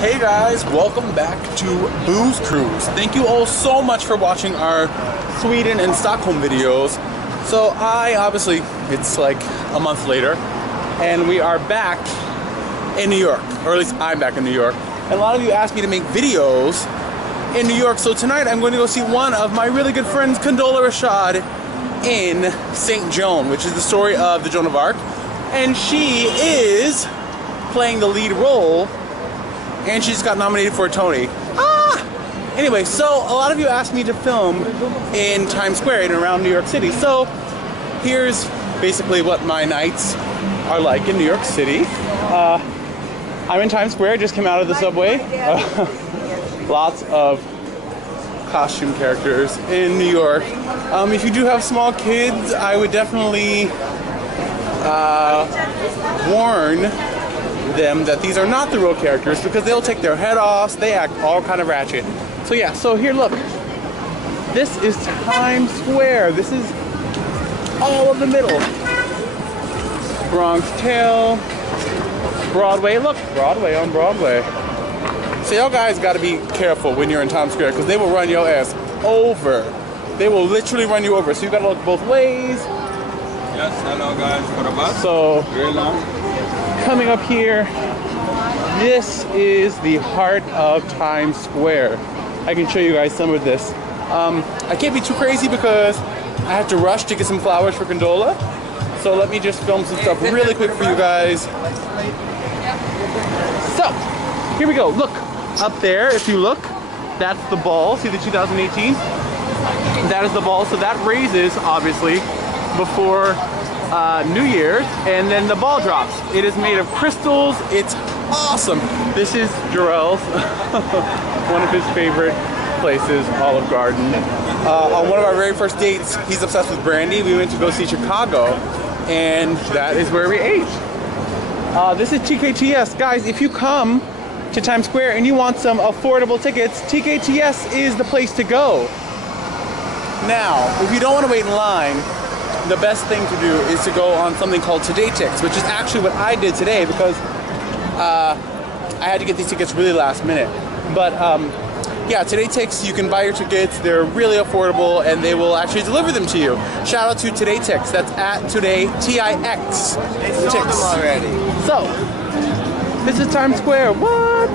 Hey guys, welcome back to BoosCruize. Thank you all so much for watching our Sweden and Stockholm videos. So obviously, it's like a month later, and we are back in New York, or at least I'm back in New York. And a lot of you asked me to make videos in New York, so tonight I'm going to go see one of my really good friends, Condola Rashad, in St. Joan, which is the story of the Joan of Arc. And she is playing the lead role, and she just got nominated for a Tony. Anyway, so a lot of you asked me to film in Times Square and around New York City. So here's basically what my nights are like in New York City. I'm in Times Square, just came out of the subway. Lots of costume characters in New York. If you do have small kids, I would definitely warn them that these are not the real characters, because they'll take their head off. They act all kind of ratchet. So yeah, so here, look, this is Times Square. This is all of the middle. Bronx Tale, Broadway. Look, Broadway on Broadway. So y'all guys got to be careful when you're in Times Square, because they will run your ass over. They will literally run you over. So you got to look both ways. Yes, hello guys, for the bus. So Very long. coming up here, this is the heart of Times Square. I can show you guys some of this. I can't be too crazy because I have to rush to get some flowers for Condola. So let me just film some stuff really quick for you guys. So, here we go. Look, up there, if you look, that's the ball. See the 2018? That is the ball. So that raises, obviously, before New Year's, and then the ball drops. It is made of crystals. It's awesome. This is Jarrell's, one of his favorite places, Olive Garden. On one of our very first dates, he's obsessed with brandy. We went to go see Chicago, and that is where we ate. This is TKTS. Guys, if you come to Times Square and you want some affordable tickets, TKTS is the place to go. Now, if you don't want to wait in line, the best thing to do is to go on something called Today Tix, which is actually what I did today, because I had to get these tickets really last minute. But yeah, Today Tix, you can buy your tickets. They're really affordable, and they will actually deliver them to you. Shout out to Today Tix. That's at Today Tix. They sold them already. So, this is Times Square. What?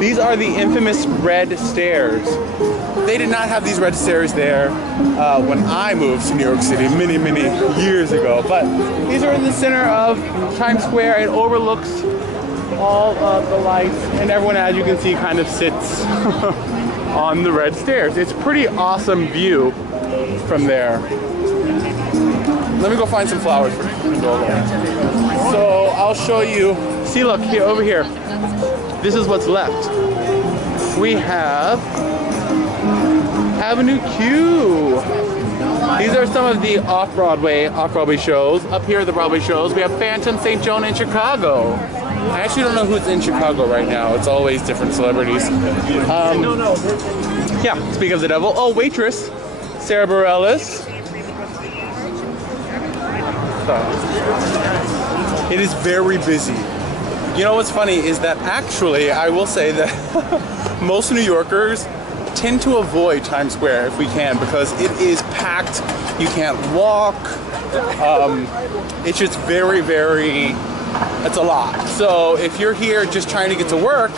These are the infamous red stairs. They did not have these red stairs there when I moved to New York City many, many years ago. But these are in the center of Times Square. It overlooks all of the lights, and everyone, as you can see, kind of sits on the red stairs. It's a pretty awesome view from there. Let me go find some flowers for Condola. So I'll show you. See, look here, over here. This is what's left. We have Avenue Q. These are some of the off-Broadway shows. Up here are the Broadway shows. We have Phantom, St. Joan, and Chicago. I actually don't know who's in Chicago right now. It's always different celebrities. Yeah, speak of the devil. Oh, Waitress, Sarah Bareilles. It is very busy. You know what's funny is that actually, I will say that most New Yorkers tend to avoid Times Square if we can, because it is packed. You can't walk. It's just very, very, it's a lot. So if you're here just trying to get to work,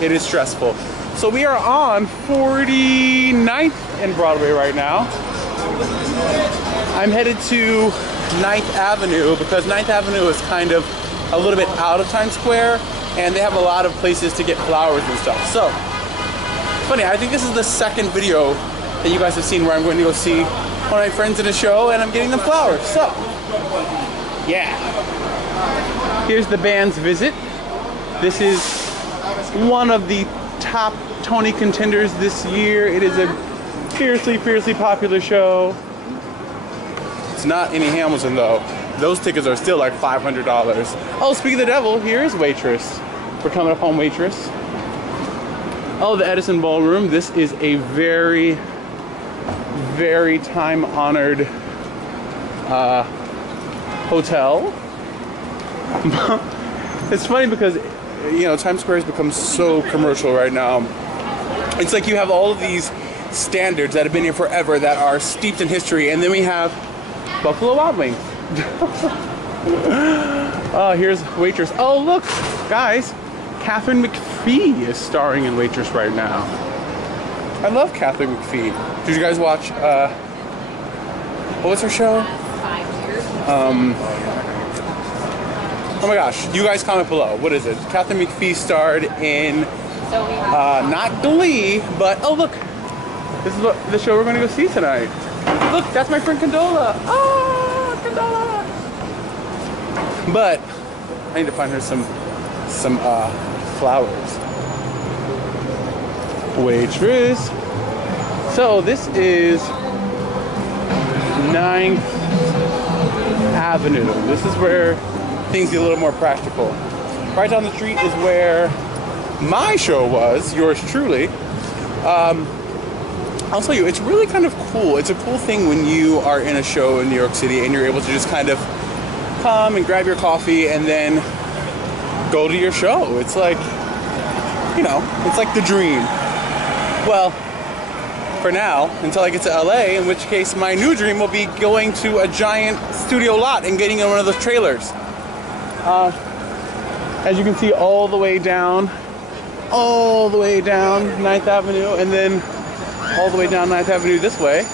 it is stressful. So we are on 49th and Broadway right now. I'm headed to 9th Avenue because 9th Avenue is kind of a little bit out of Times Square, and they have a lot of places to get flowers and stuff. So, funny, I think this is the second video that you guys have seen where I'm going to go see one of my friends in a show and I'm getting them flowers. So, yeah. Here's the band's visit. This is one of the top Tony contenders this year. It is a fiercely, fiercely popular show. It's not any Hamilton though. Those tickets are still like $500. Oh, speaking of the devil, here's Waitress. We're coming up on Waitress. Oh, the Edison Ballroom. This is a very, very time-honored hotel. It's funny because you know, Times Square has become so commercial right now. It's like you have all of these standards that have been here forever that are steeped in history, and then we have Buffalo Wild Wings. Oh, here's Waitress. Oh, look, guys, Catherine McPhee is starring in Waitress right now. I love Catherine McPhee. Did you guys watch, what was her show? 5 years. Oh my gosh, you guys comment below. What is it? Catherine McPhee starred in, So we have not Glee, but, oh look, this is the show we're gonna go see tonight. Look, that's my friend Condola. Oh, Condola. But I need to find her some flowers. Waitress. So this is 9th Avenue. This is where things get a little more practical. Right down the street is where my show was, yours truly. I'll tell you, it's really kind of cool. It's a cool thing when you are in a show in New York City and you're able to just kind of come and grab your coffee and then go to your show. It's like, you know, it's like the dream. Well, for now, until I get to LA, in which case my new dream will be going to a giant studio lot and getting in one of those trailers. As you can see, all the way down 9th Avenue, and then all the way down 9th Avenue this way.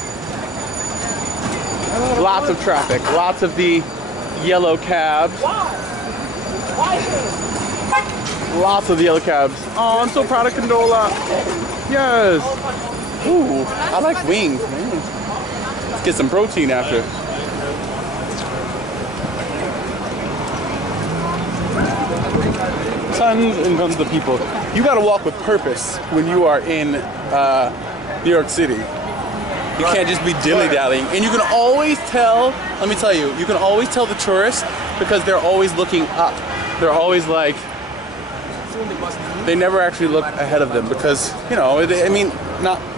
Lots of traffic, lots of the yellow cabs. Lots of the yellow cabs. Oh, I'm so proud of Condola. Yes. Ooh, I like wings, man. Let's get some protein after. Tons and tons of people. You gotta walk with purpose when you are in New York City. You can't just be dilly-dallying. And you can always tell, let me tell you, you can always tell the tourists because they're always looking up. They're always like, they never actually look ahead of them because, you know, I mean,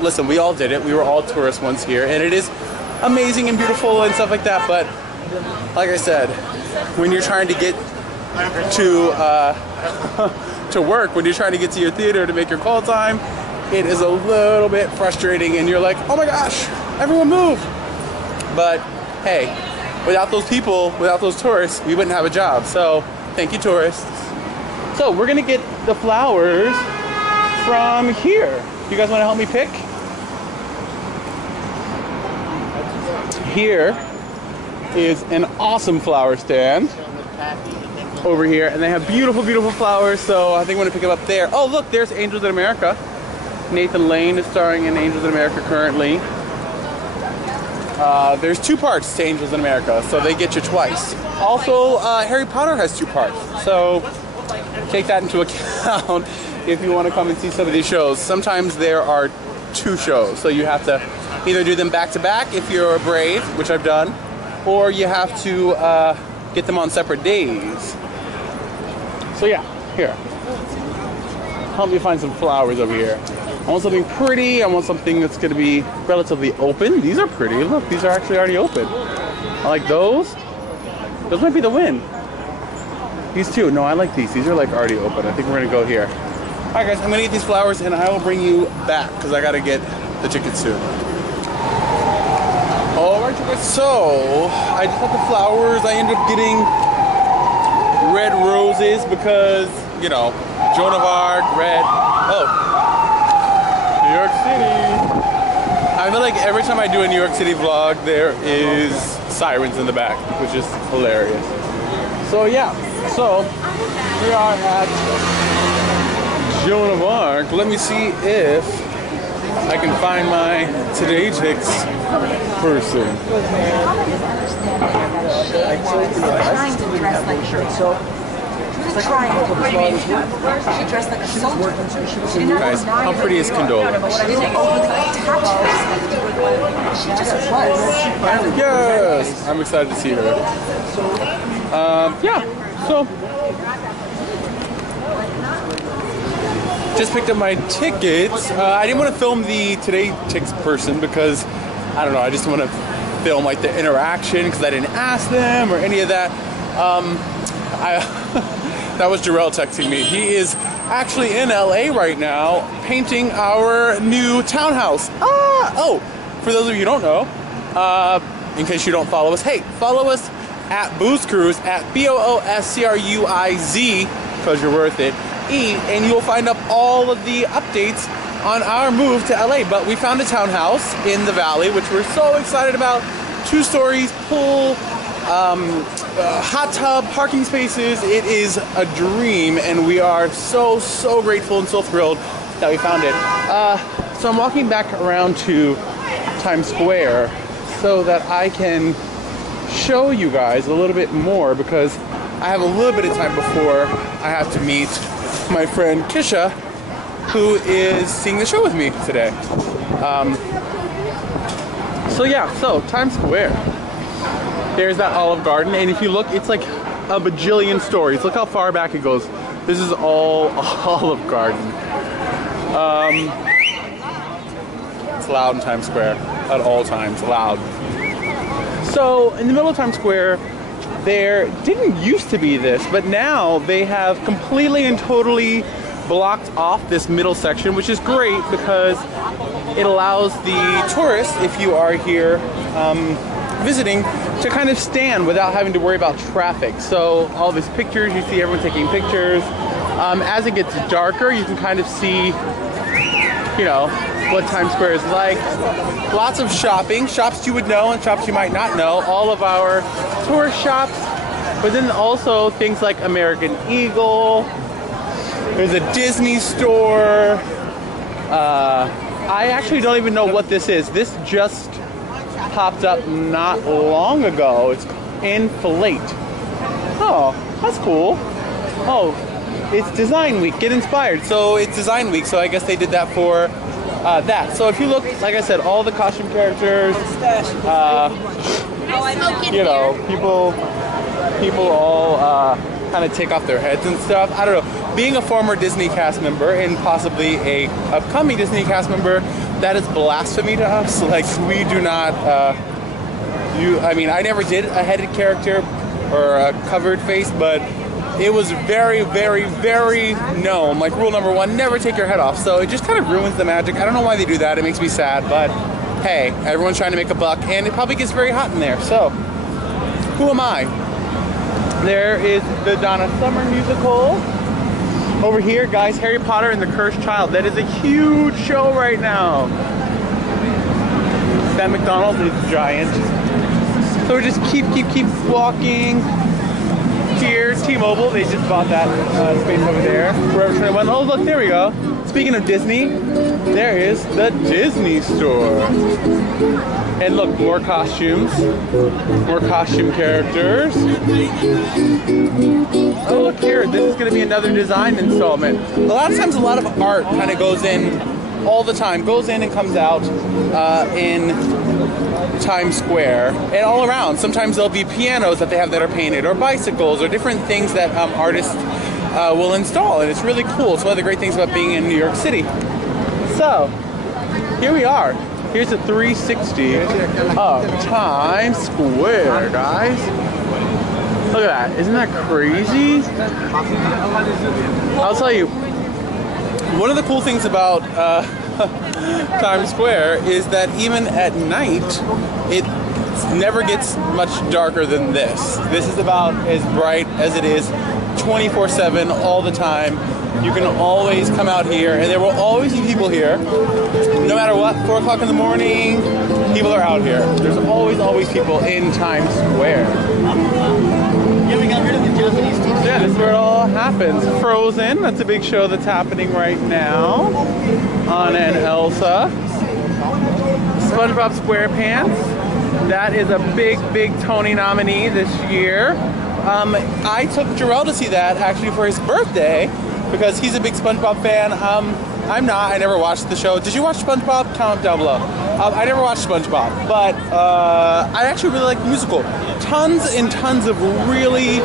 listen, we all did it. We were all tourists once here, and it is amazing and beautiful and stuff like that. But like I said, when you're trying to get to work, when you're trying to get to your theater to make your call time, it is a little bit frustrating, and you're like, oh my gosh, everyone move. But hey, without those people, without those tourists, we wouldn't have a job. So thank you, tourists. So we're gonna get the flowers from here. You guys wanna help me pick? Here is an awesome flower stand over here, and they have beautiful, beautiful flowers, so I think I'm gonna pick them up there. Oh look, there's Angels in America. Nathan Lane is starring in Angels in America currently. There's 2 parts to Angels in America, so they get you twice. Also, Harry Potter has 2 parts, so take that into account if you want to come and see some of these shows. Sometimes there are 2 shows, so you have to either do them back to back if you're brave, which I've done, or you have to get them on separate days. So yeah, here. Help me find some flowers over here. I want something pretty. I want something that's going to be relatively open. These are pretty. Look, these are actually already open. I like those. Those might be the win. These too. No, I like these. These are like already open. I think we're going to go here. All right, guys. I'm going to get these flowers, and I will bring you back because I got to get the tickets soon. All right, you guys. So I just got the flowers. I ended up getting red roses because, you know, Joan of Arc, red. Oh. New York City. I feel like every time I do a New York City vlog, there is sirens in the back, which is hilarious. So yeah, so we are at Joan of Arc. Let me see if I can find my Today Ticks person. trying to dress like she was trying. She dressed like a soldier. Guys, how pretty is Condola? She didn't open tattoos. She just was. Yes! I'm excited to see her. Yeah, so just picked up my tickets. I didn't want to film the Today Ticks person because, I don't know, I just want to film like the interaction because I didn't ask them or any of that. That was Jarrell texting me. He is actually in LA right now painting our new townhouse. Oh, for those of you who don't know, in case you don't follow us, hey, follow us at BoosCruize, at BoosCruize, because you're worth it, and you'll find up all of the updates on our move to LA. But we found a townhouse in the valley, which we're so excited about. 2 stories, pool, hot tub, parking spaces. It is a dream, and we are so grateful and so thrilled that we found it. So I'm walking back around to Times Square so that I can show you guys a little bit more, because I have a little bit of time before I have to meet my friend Kisha, who is seeing the show with me today. So yeah, so Times Square. There's that Olive Garden, and if you look, it's like a bajillion stories. Look how far back it goes. This is all Olive Garden. It's loud in Times Square at all times, loud. So in the middle of Times Square, there didn't used to be this, but now they have completely and totally blocked off this middle section, which is great because it allows the tourists, if you are here visiting, to kind of stand without having to worry about traffic. So all these pictures, you see everyone taking pictures. As it gets darker, you can kind of see, you know, what Times Square is like. Lots of shopping, shops you would know and shops you might not know. All of our tourist shops, but then also things like American Eagle. There's a Disney store. I actually don't even know what this is. This just popped up not long ago. It's Inflate. Oh, that's cool. Oh, it's Design Week. Get inspired. So it's Design Week, so I guess they did that for that. So if you look, like I said, all the costume characters, you know, people all kind of take off their heads and stuff. I don't know. Being a former Disney cast member and possibly a upcoming Disney cast member, that is blasphemy to us. Like, we do not, I mean, I never did a headed character or a covered face, but it was very known. Like, rule number 1, never take your head off. So it just kind of ruins the magic. I don't know why they do that. It makes me sad, but hey, everyone's trying to make a buck, and it probably gets very hot in there. So, who am I? There is the Donna Summer musical. Over here, guys, Harry Potter and the Cursed Child. That is a huge show right now. That McDonald's is giant. So we just keep walking. Here, T-Mobile, they just bought that space over there. Forever 21. Oh, look, there we go. Speaking of Disney, there is the Disney store. And look, more costumes, more costume characters. Oh, look here, this is going to be another design installment. A lot of times, a lot of art kind of goes in all the time, goes in and comes out in Times Square and all around. Sometimes there'll be pianos that they have that are painted, or bicycles, or different things that artists will install, and it's really cool. It's one of the great things about being in New York City. So, here we are. Here's a 360 of Times Square, guys. Look at that. Isn't that crazy? I'll tell you, one of the cool things about Times Square is that even at night, it never gets much darker than this. This is about as bright as it is 24/7 all the time. You can always come out here, and there will always be people here. No matter what, 4 o'clock in the morning, people are out here. There's always people in Times Square. Yeah, this is where it all happens. Frozen, that's a big show that's happening right now. Anna and Elsa. SpongeBob SquarePants. That is a big Tony nominee this year. I took Jarrell to see that actually for his birthday because he's a big SpongeBob fan. I'm not. I never watched the show. Did you watch SpongeBob? Comment down below. I never watched SpongeBob, but I actually really like the musical. Tons and tons of really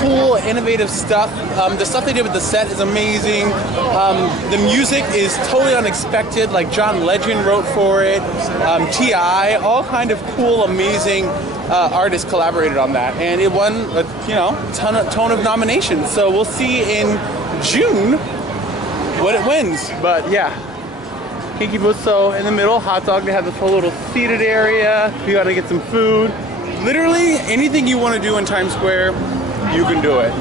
cool, innovative stuff. The stuff they did with the set is amazing. The music is totally unexpected. Like John Legend wrote for it. T.I., all kind of cool, amazing artists collaborated on that, and it won a ton of nominations. So we'll see in June what it wins. But yeah, Kinky Busso in the middle, hot dog. They have this whole little seated area. If you gotta get some food, literally anything you want to do in Times Square, you can do it.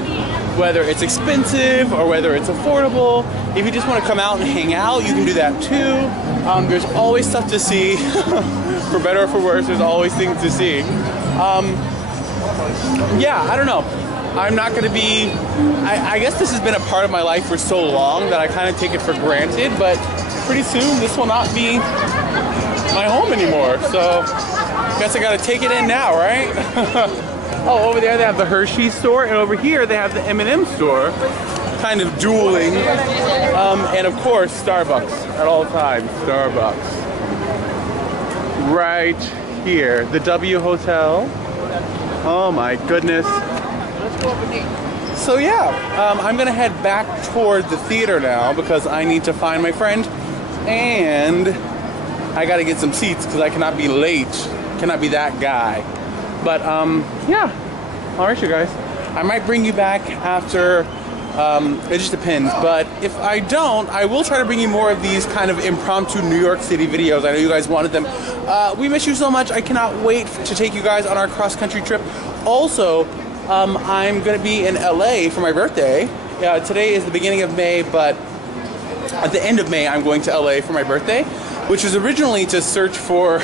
Whether it's expensive or whether it's affordable, if you just want to come out and hang out, you can do that too. There's always stuff to see. For better or for worse, there's always things to see. Yeah, I don't know. I'm not going to be... I guess this has been a part of my life for so long that I kind of take it for granted, but pretty soon this will not be my home anymore. So I guess I got to take it in now, right? Oh, over there they have the Hershey store, and over here they have the M&M store, kind of dueling. And of course, Starbucks at all times. Starbucks. Right here, the W Hotel. Oh my goodness. So yeah, I'm gonna head back toward the theater now because I need to find my friend, and I gotta get some seats because I cannot be late. Cannot be that guy. But yeah, all right, you guys. I might bring you back after. It just depends, but if I don't, I will try to bring you more of these kind of impromptu New York City videos. I know you guys wanted them. We miss you so much. I cannot wait to take you guys on our cross-country trip. Also, I'm going to be in LA for my birthday. Today is the beginning of May, but at the end of May, I'm going to LA for my birthday, which was originally to search for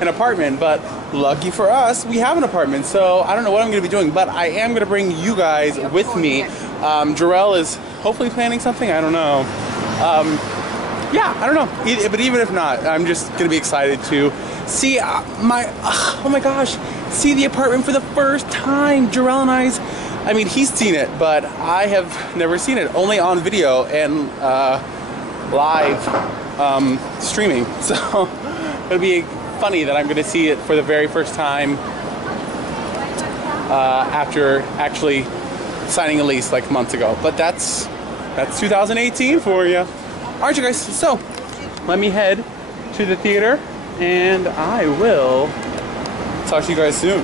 an apartment, but lucky for us, we have an apartment. So I don't know what I'm going to be doing, but I am going to bring you guys with me. Jarrell is hopefully planning something. I don't know. Yeah, I don't know. But even if not, I'm just going to be excited to see oh my gosh, see the apartment for the first time. Jarrell and I mean, he's seen it, but I have never seen it, only on video and live streaming. So it'll be funny that I'm going to see it for the very first time after actually signing a lease like months ago. But that's 2018 for you. Alright, you guys, so let me head to the theater and I will talk to you guys soon.